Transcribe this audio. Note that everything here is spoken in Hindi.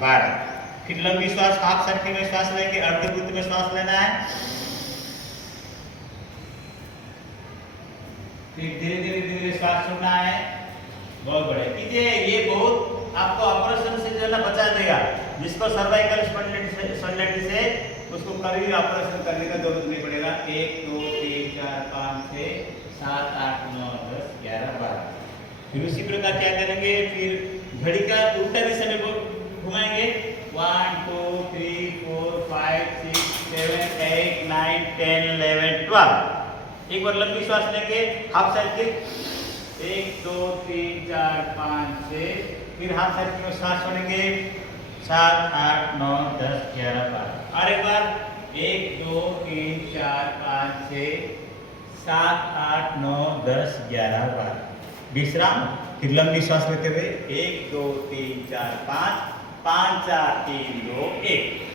12। फिर लंबी श्वास हाफ सर्किल में श्वास लेंगे, अर्धभुत में श्वास लेना है। फिर धीरे धीरे धीरे श्वास छोड़ना है। बहुत बढ़िया कीजिए। ये बहुत आपको ऑपरेशन से जो है ना बचा देगा। जिसको सर्वाइकल स्पॉन्डिलाइटिस है उसको कभी भी ऑपरेशन करने का जरूरत नहीं पड़ेगा। 1 2 3 4 5 6 7 8 9 10 11 12। फिर उसी प्रकार क्या करेंगे, फिर घड़ी का उल्टा दिशा में घुमाएंगे। 1 2 3 4 5 6 7 8 9 10 11 12। एक बार लंबी श्वास लेंगे, हाफ सर्किल 1 2 3 4 5 6। फिर हाफ सर्किल में श्वास छोड़ेंगे 7 8 9 10 11 12। और एक बार 1 2 3 4 5 6 7 8 9 10 11 12। विश्राम। फिर लंबी श्वास लेते हुए 1 2 3 4 5 5 4 3 2 1।